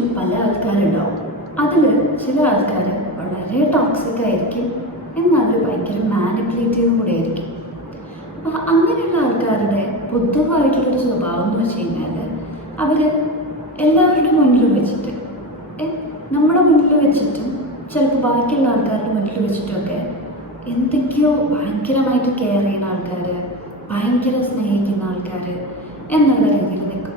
ചുറ്റും പല ആൾക്കാരുണ്ടാവും. അതിൽ ചില ആൾക്കാർ വളരെ ടോക്സിക് ആയിരിക്കും, എന്നാൽ അവർ ഭയങ്കര മാനിപ്പുലേറ്റീവ് കൂടെ ആയിരിക്കും. അപ്പോൾ അങ്ങനെയുള്ള ആൾക്കാരുടെ പൊതുവായിട്ടുള്ളൊരു സ്വഭാവം എന്ന് വെച്ച് കഴിഞ്ഞാൽ അവർ എല്ലാവരുടെ മുന്നിലും വെച്ചിട്ട്, നമ്മുടെ മുന്നിൽ വെച്ചിട്ടും ചിലപ്പോൾ ബാക്കിയുള്ള ആൾക്കാരുടെ മുന്നിൽ വെച്ചിട്ടൊക്കെ എന്തൊക്കെയോ ഭയങ്കരമായിട്ട് കെയർ ചെയ്യുന്ന ആൾക്കാർ, ഭയങ്കര സ്നേഹിക്കുന്ന ആൾക്കാർ എന്നുള്ള രീതിയിൽ നിൽക്കും.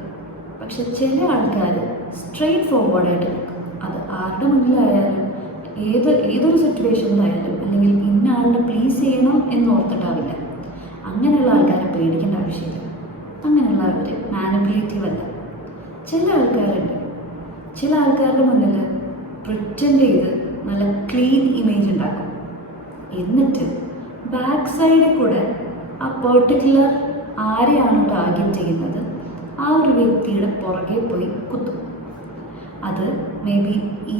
പക്ഷെ ചില ആൾക്കാർ സ്ട്രെയിറ്റ് ഫോർവേഡായിട്ട് നിൽക്കും. അത് ആരുടെ മുന്നിലായാലും ഏതൊരു സിറ്റുവേഷനിലായാലും അല്ലെങ്കിൽ ഇന്ന ആളിനെ പ്ലീസ് ചെയ്യണം എന്ന് ഓർത്തിട്ടാവില്ല. അങ്ങനെയുള്ള ആൾക്കാരെ പേടിക്കേണ്ട ആവശ്യമില്ല. അങ്ങനെയുള്ളവർ മാനിപ്പുലേറ്റീവ് അല്ല. ചില ആൾക്കാരുണ്ട്, ചില ആൾക്കാരുടെ മുന്നിൽ പ്രിറ്റൻഡ് ചെയ്ത് നല്ല ക്ലീൻ ഇമേജ് ഉണ്ടാക്കും. എന്നിട്ട് ബാക്ക് സൈഡിൽ കൂടെ ആ പെർട്ടിക്കുലർ ആരെയാണ് ടാർഗറ്റ് ചെയ്യുന്നത് ആ ഒരു വ്യക്തിയുടെ പുറകെ പോയി കുത്തും. അത് മേ ബി ഈ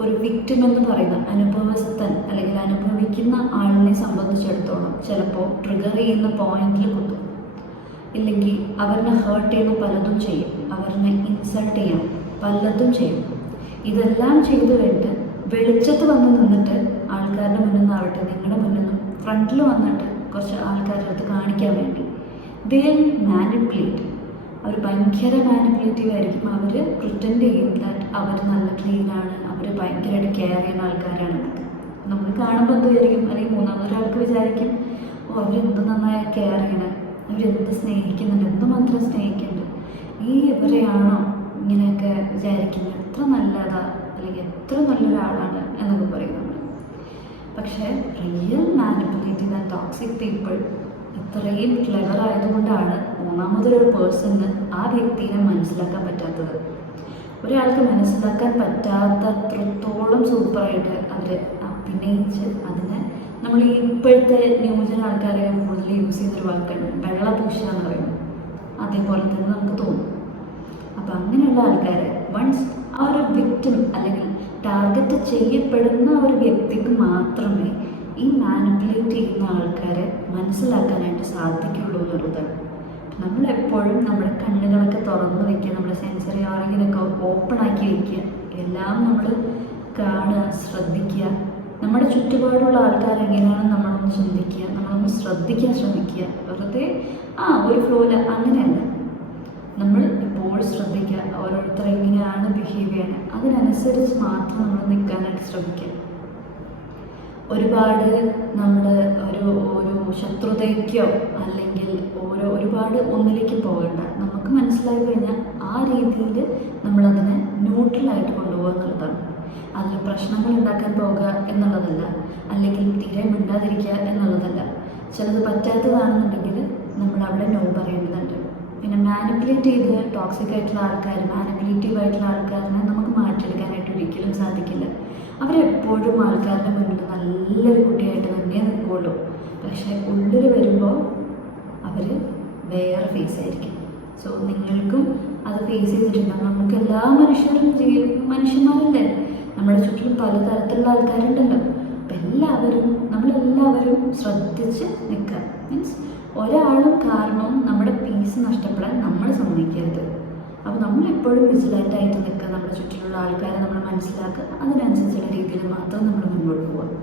ഒരു വിക്ടിം എന്ന് പറയുന്ന അനുഭവസ്ഥൻ അല്ലെങ്കിൽ അനുഭവിക്കുന്ന ആളിനെ സംബന്ധിച്ചിടത്തോളം ചിലപ്പോൾ ട്രിഗർ ചെയ്യുന്ന പോയിന്റിൽ കുത്തും. ഇല്ലെങ്കിൽ അവരിനെ ഹേർട്ട് ചെയ്യുന്ന പലതും ചെയ്യും, അവരിനെ ഇൻസൾട്ട് ചെയ്യാം, പലതും ചെയ്യും. ഇതെല്ലാം ചെയ്തു കഴിഞ്ഞിട്ട് വെളിച്ചത്ത് വന്ന് നിന്നിട്ട് ആൾക്കാരുടെ മുന്നിൽ നിന്നാവട്ടെ, നിങ്ങളുടെ മുന്നിൽ നിന്നും ഫ്രണ്ടിൽ വന്നിട്ട് കുറച്ച് ആൾക്കാരുടെ അടുത്ത് കാണിക്കാൻ വേണ്ടി ദേ മാനിപ്പുലേറ്റ്. അവർ ഭയങ്കര മാനിപ്പുലേറ്റീവ് ആയിരിക്കും. അവർ പ്രിറ്റൻഡ് ചെയ്യും ദാറ്റ് അവർ നല്ല ക്ലീനാണ്, അവർ ഭയങ്കരമായിട്ട് കെയർ ചെയ്യുന്ന ആൾക്കാരാണെന്നൊക്കെ. നമുക്ക് കാണുമ്പോൾ എന്ത് വിചാരിക്കും, അല്ലെങ്കിൽ മൂന്നാമതൊരാൾക്ക് വിചാരിക്കും, ഓ അവരെന്ത് നന്നായി കെയർ ചെയ്യണേ, അവരെന്ത് സ്നേഹിക്കുന്നുണ്ട്, എന്തുമാത്രം സ്നേഹിക്കുന്നുണ്ട്, ഇവരെയാണോ ഇങ്ങനെയൊക്കെ വിചാരിക്കുന്നത്, എത്ര നല്ലതാ അല്ലെങ്കിൽ എത്ര നല്ലൊരാളാണ് എന്നൊക്കെ പറയും നമ്മൾ. പക്ഷേ real manipulative and toxic people ഇത്രയും ക്ലെവർ ആയതുകൊണ്ടാണ് മൂന്നാമതൊരു പേഴ്സണിന് ആ വ്യക്തിയെ മനസ്സിലാക്കാൻ പറ്റാത്തത്. ഒരാൾക്ക് മനസ്സിലാക്കാൻ പറ്റാത്തത്രത്തോളം സൂപ്പറായിട്ട് അവർ അഭിനയിച്ച് അതിനെ നമ്മൾ ഈ ഇപ്പോഴത്തെ ന്യൂജൻ ആൾക്കാരെ കൂടുതൽ യൂസ് ചെയ്യുന്നൊരു വാക്കാണ് വെള്ളപൂശ എന്ന് പറയുന്നത്. അതേപോലെ തന്നെ നമുക്ക് തോന്നും. അപ്പം അങ്ങനെയുള്ള ആൾക്കാരെ വൺസ് ആ ഒരു വിക്ടിം അല്ലെങ്കിൽ ടാർഗറ്റ് ചെയ്യപ്പെടുന്ന ഒരു വ്യക്തിക്ക് മാത്രമേ ഈ മാനിപ്പുലേറ്റ് ചെയ്യുന്ന ആൾക്കാരെ മനസ്സിലാക്കാനായിട്ട് സാധിക്കുള്ളൂ എന്നുള്ളതാണ്. നമ്മളെപ്പോഴും നമ്മുടെ കണ്ണുകളൊക്കെ തുറന്ന് വയ്ക്കുക, നമ്മുടെ സെൻസറി ഓർഗനൊക്കെ ഓപ്പൺ ആക്കി വയ്ക്കുക, എല്ലാം നമ്മൾ കാണുക, ശ്രദ്ധിക്കുക. നമ്മുടെ ചുറ്റുപാടുള്ള ആൾക്കാർ എങ്ങനെയാണ് നമ്മളൊന്ന് ചിന്തിക്കുക, നമ്മളൊന്ന് ശ്രദ്ധിക്കാൻ ശ്രമിക്കുക. വെറുതെ ഒരു ഫ്ലോയിൽ അങ്ങനെയല്ല, നമ്മൾ എപ്പോഴും ശ്രദ്ധിക്കുക ഓരോരുത്തർ എങ്ങനെയാണ് ബിഹേവ് ചെയ്യണത്, അതിനനുസരിച്ച് മാത്രം നമ്മൾ നിൽക്കാനായിട്ട് ശ്രമിക്കുക. ഒരുപാട് നമ്മൾ ഒരു ശത്രുതയ്ക്കോ അല്ലെങ്കിൽ ഒരുപാട് ഒന്നിലേക്ക് പോകണ്ട. നമുക്ക് മനസ്സിലായി കഴിഞ്ഞാൽ ആ രീതിയിൽ നമ്മളതിനെ ന്യൂട്രലായിട്ട് കൊണ്ടുപോകുക എന്നുള്ളതാണ്. അതിൽ പ്രശ്നങ്ങൾ ഉണ്ടാക്കാൻ പോകുക എന്നുള്ളതല്ല, അല്ലെങ്കിൽ തീരെ മിണ്ടാതിരിക്കുക എന്നുള്ളതല്ല. ചിലത് പറ്റാത്തതാണെന്നുണ്ടെങ്കിൽ നമ്മൾ അവിടെ നോ പറയേണ്ടതുണ്ട്. പിന്നെ മാനിപ്പുലേറ്റ് ചെയ്ത് ടോക്സിക് ആയിട്ടുള്ള ആൾക്കാർ, മാനിപ്പുലേറ്റീവ് ആയിട്ടുള്ള ആൾക്കാരിനെ നമുക്ക് മാറ്റിയെടുക്കാനായിട്ട് ഒരിക്കലും സാധിക്കില്ല. അവരെപ്പോഴും ആൾക്കാരുടെ മുന്നിൽ നല്ലൊരു കുട്ടിയായിട്ട് തന്നെ നിൽക്കുള്ളൂ. പക്ഷേ ഉള്ളിൽ വരുമ്പോൾ അവർ വേറെ ഫേസ് ആയിരിക്കും. സോ നിങ്ങൾക്കും അത് ഫേസ് ചെയ്തിട്ടുണ്ടാകും. നമുക്ക് എല്ലാ മനുഷ്യരും മനുഷ്യന്മാരല്ലേ, നമ്മുടെ ചുറ്റും പലതരത്തിലുള്ള ആൾക്കാരുണ്ടല്ലോ. അപ്പം നമ്മളെല്ലാവരും ശ്രദ്ധിച്ച് നിൽക്കുക. മീൻസ് ഒരാളും കാരണവും നമ്മുടെ പീസ് നഷ്ടപ്പെടാൻ നമ്മൾ സമ്മതിക്കരുത്. അപ്പോൾ നമ്മളെപ്പോഴും വിജിലൻ്റായിട്ട് നിൽക്കുക, നമ്മുടെ ചുറ്റിലുള്ള ആൾക്കാരെ നമ്മൾ മനസ്സിലാക്കുക, അതിനനുസരിച്ചുള്ള രീതിയിൽ മാത്രം നമ്മൾ മുന്നോട്ട് പോവുക.